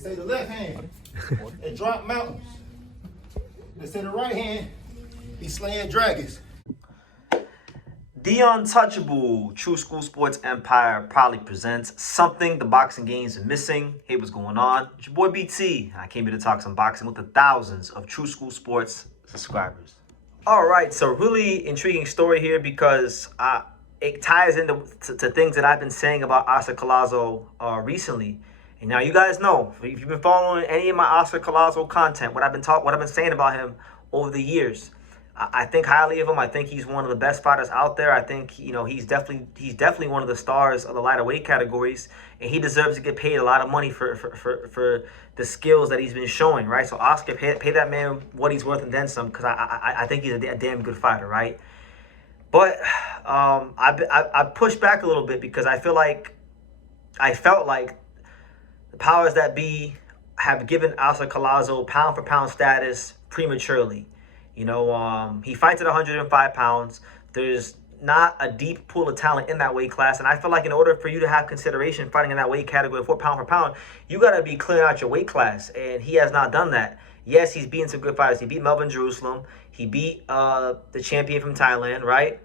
say the left hand, it drop mountains. They say the right hand, be slaying dragons. The Untouchable True School Sports Empire proudly presents something the boxing games are missing. Hey, what's going on? It's your boy BT. I came here to talk some boxing with the thousands of True School Sports subscribers. All right, so really intriguing story here because it ties into things that I've been saying about Oscar Collazo recently. And now you guys know, if you've been following any of my Oscar Collazo content, what I've been saying about him over the years. I think highly of him. I think he's one of the best fighters out there. I think he's definitely one of the stars of the lighter weight categories, and he deserves to get paid a lot of money for the skills that he's been showing, right? So Oscar, pay that man what he's worth and then some, because I think he's a damn good fighter, right? But I pushed back a little bit because I felt like the powers that be have given Oscar Collazo pound for pound status prematurely. He fights at 105 pounds. There's not a deep pool of talent in that weight class. And I feel like in order for you to have consideration fighting in that weight category for pound for pound, you got to be clearing out your weight class. And he has not done that. Yes, he's beaten some good fighters. He beat Melvin Jerusalem. He beat the champion from Thailand, right?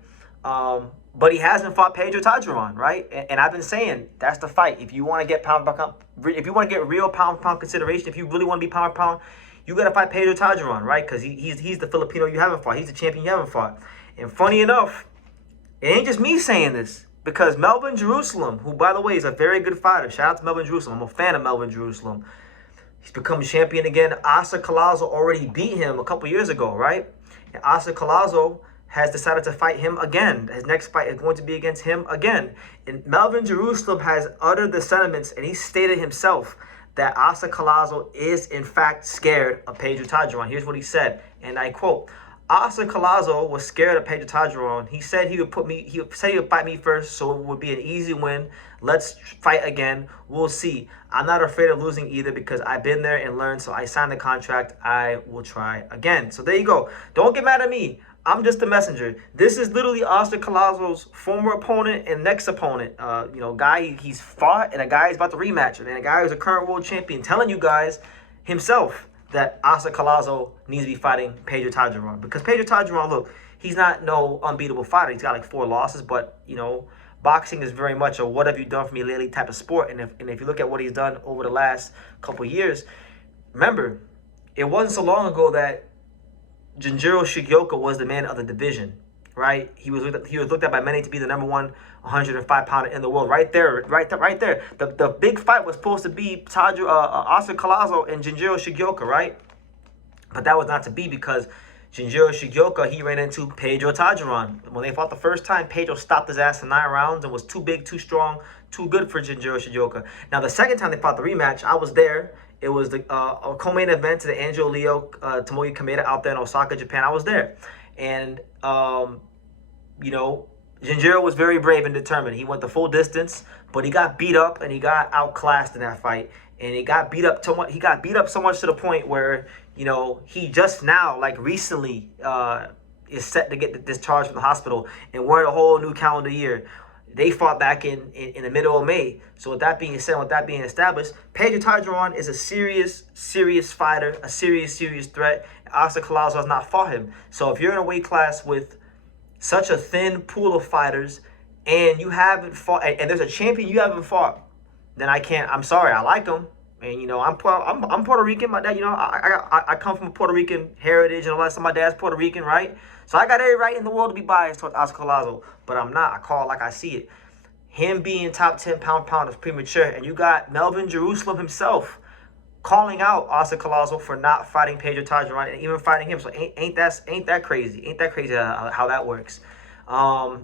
But he hasn't fought Pedro Taduran, right? And I've been saying that's the fight. If you want to get pound for pound, if you want to get real pound for pound consideration, if you really want to be pound for pound, you got to fight Pedro Taduran, right? Because he's the Filipino you haven't fought. He's the champion you haven't fought. And funny enough, it ain't just me saying this. Because Melvin Jerusalem, who, by the way, is a very good fighter. Shout out to Melvin Jerusalem. I'm a fan of Melvin Jerusalem. He's become champion again. Oscar Collazo already beat him a couple years ago, right? And Oscar Collazo has decided to fight him again. His next fight is going to be against him again. And Melvin Jerusalem has uttered the sentiments, and he stated himself that Oscar Collazo is in fact scared of Pedro Taduran. Here's what he said, and I quote: Oscar Collazo was scared of Pedro Taduran. He said he would fight me first, so it would be an easy win. Let's fight again. We'll see. I'm not afraid of losing either because I've been there and learned, so I signed the contract. I will try again. So there you go. Don't get mad at me. I'm just the messenger. This is literally Oscar Collazo's former opponent and next opponent. Guy he's fought and a guy he's about to rematch. And a guy who's a current world champion telling you guys himself that Oscar Collazo needs to be fighting Pedro Taduran. Because Pedro Taduran, look, he's not no unbeatable fighter. He's got like 4 losses. But, boxing is very much a what have you done for me lately type of sport. And if you look at what he's done over the last couple of years, remember, it wasn't so long ago that Jinjiro Shigeoka was the man of the division, right? He was looked at by many to be the number 1 105-pounder in the world. Right there. The big fight was supposed to be Oscar Collazo and Jinjiro Shigeoka, right? But that was not to be because Jinjiro Shigeoka, he ran into Pedro Taduran. When they fought the first time, Pedro stopped his ass in 9 rounds and was too big, too strong, too good for Jinjiro Shigeoka. Now, the second time they fought the rematch, I was there. It was the co-main event to the Angel Leo Tomoe Kameda out there in Osaka, Japan. I was there. And, Jinjiro was very brave and determined. He went the full distance, but he got beat up and he got outclassed in that fight. And he got beat up so much. He got beat up so much to the point where, he just now, like recently, is set to get discharged from the hospital. And we're in a whole new calendar year. They fought back in the middle of May. So with that being said, with that being established, Pedro Taduran is a serious fighter, a serious threat. Oscar Collazo has not fought him. So if you're in a weight class with such a thin pool of fighters and you haven't fought, and there's a champion you haven't fought, then I'm sorry, I like him. And I'm Puerto Rican. My dad, I come from a Puerto Rican heritage and all that. So my dad's Puerto Rican, right? So I got every right in the world to be biased towards Oscar Collazo, but I'm not. I call it like I see it. Him being top 10 pound is premature, and you got Melvin Jerusalem himself calling out Oscar Collazo for not fighting Pedro Taduran and even fighting him. So ain't that crazy? Ain't that crazy how that works? I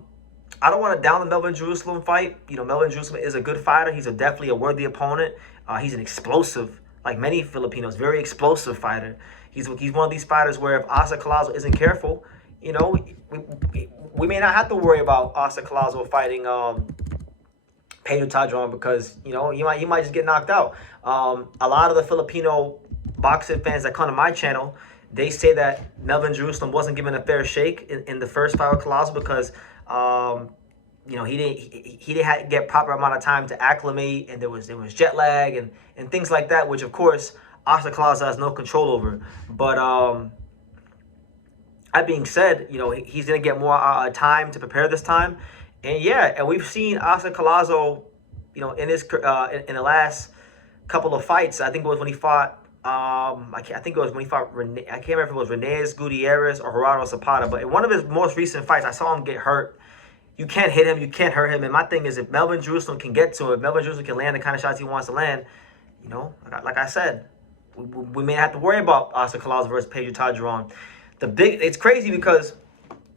don't want to down the Melvin Jerusalem fight. Melvin Jerusalem is a good fighter. He's definitely a worthy opponent. He's an explosive, like many Filipinos, very explosive fighter. He's one of these fighters where if Oscar Collazo isn't careful, we may not have to worry about Oscar Collazo fighting Pedro Taduran because he might just get knocked out. A lot of the Filipino boxing fans that come to my channel, they say that Melvin Jerusalem wasn't given a fair shake in the first fight with Collazo because you know, he didn't have, get proper amount of time to acclimate, and there was jet lag and things like that, which of course Oscar Collazo has no control over. But that being said, you know, he's gonna get more time to prepare this time, and yeah, and we've seen Oscar Collazo, you know, in his in the last couple of fights. I think it was when he fought. I think it was when he fought Rene, I can't remember if it was Renes Gutierrez or Gerardo Zapata, but in one of his most recent fights, I saw him get hurt. You can't hit him, you can't hurt him. And my thing is, if Melvin Jerusalem can get to him, if Melvin Jerusalem can land the kind of shots he wants to land, you know, like I said, we may have to worry about Oscar Collazo versus Pedro Taduran. It's crazy because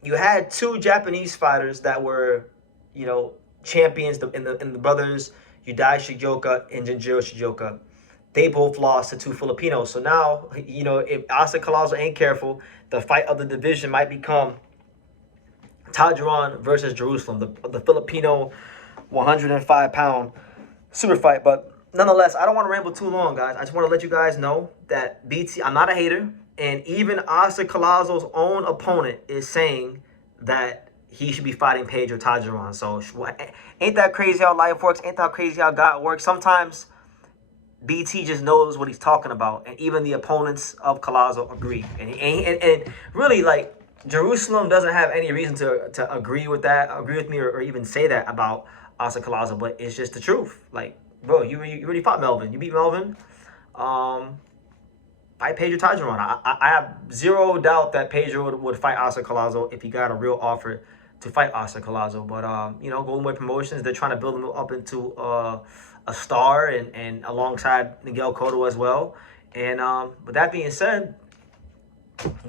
you had two Japanese fighters that were, you know, champions in the brothers Yudai Shigeoka and Jinjiro Shigeoka. They both lost to two Filipinos. So now, you know, if Oscar Collazo ain't careful, the fight of the division might become Taduran versus Jerusalem, the Filipino 105-pound super fight. But nonetheless, I don't want to ramble too long, guys. I just want to let you guys know that BT, I'm not a hater. And even Oscar Collazo's own opponent is saying that he should be fighting Pedro Taduran. So ain't that crazy how life works? Ain't that crazy how God works? Sometimes BT just knows what he's talking about, and even the opponents of Collazo agree. And really, like, Jerusalem doesn't have any reason to agree with me, or even say that about Oscar Collazo, but it's just the truth. Like, bro, you already fought Melvin. You beat Melvin. Fight Pedro Taduran. I have zero doubt that Pedro would fight Oscar Collazo if he got a real offer to fight Oscar Collazo. But you know, Golden Boy Promotions, they're trying to build him up into a star, and alongside Miguel Cotto as well. And with that being said,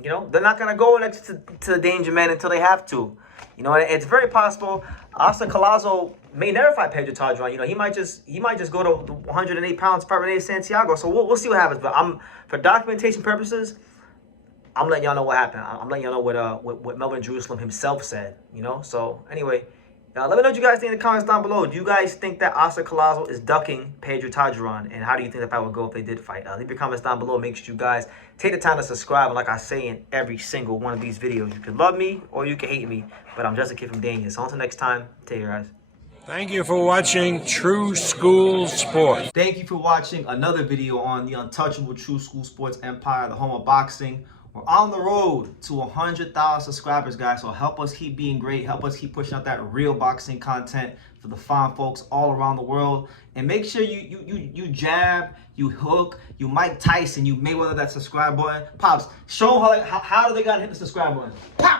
you know, they're not gonna go next to the Danger Man until they have to. You know, it's very possible Oscar Collazo may never fight Pedro Taduran. You know, he might just go to 108 pounds, fight Rene Santiago. So we'll see what happens. But for documentation purposes, I'm letting y'all know what happened. I'm letting y'all know what Melvin Jerusalem himself said. You know. So anyway, let me know what you guys think in the comments down below. Do you guys think that Oscar Collazo is ducking Pedro Taduran? And how do you think the fight would go if they did fight? Leave your comments down below. Make sure you guys take the time to subscribe. And like I say in every single one of these videos, you can love me or you can hate me. But I'm just a kid from Dania. So until next time, take care, guys. Thank you for watching True School Sports. Thank you for watching another video on the untouchable True School Sports Empire, the home of boxing. We're on the road to 100,000 subscribers, guys. So help us keep being great. Help us keep pushing out that real boxing content for the fine folks all around the world. And make sure you jab, you hook, you Mike Tyson, you Mayweather that subscribe button. Pops, show them how do they gotta hit the subscribe button. Pow!